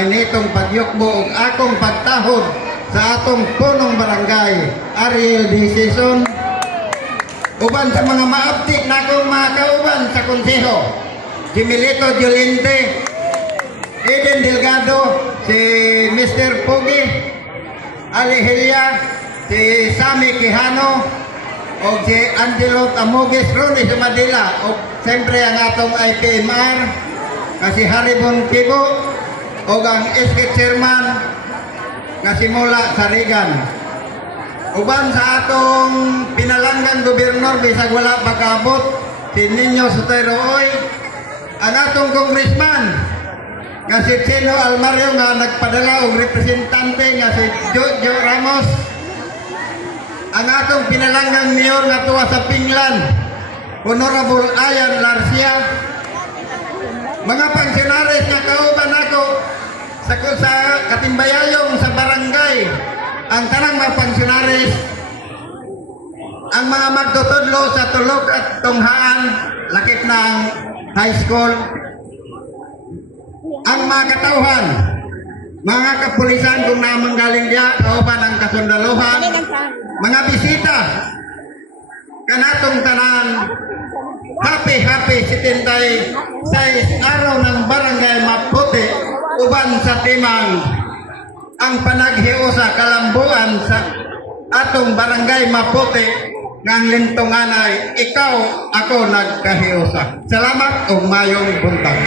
may nitong pagyukbo ug akong pagtahod sa atong punong barangay Ariel D. Season uban sa mga maabtik na akong mga kauban sa konseho Jimilito Jolente, Eden Delgado, si Mr. Pogi Ali Helia, si Sammy Quijano o si Angelo Tamuges Ronnie sa Manila o siyempre ang atong IPMR kasi Haribon Kibo o ang SK Chairman nga si Mola Sarigan uban sa atong pinalanggan gobernador bisag wala pagkaabot si Nino Soteroy ang atong congressman nga si Chino Almario nga nagpadala og representante nga si Jojo Ramos ang atong pinalanggan mayor nga tuwa sa Pinglan Honorable Ayan Larcia mga pangsionaris nga kauban ako sa katimbayayong sa barangay ang tanang mga pangsionaris ang mga magtutudlo sa tulog at tunghaan lakip ng high school ang mga katauhan mga kapulisan kung namanggaling diya kauban ang kasundaluhan mga bisita kanatong tanan happy 76 araw ng barangay Maputi uban sa timang ang panaghiyo sa kalambuan sa atong barangay Maputi ngang lintunganay ikaw ako nagkahiusa. Salamat o mayong buntag.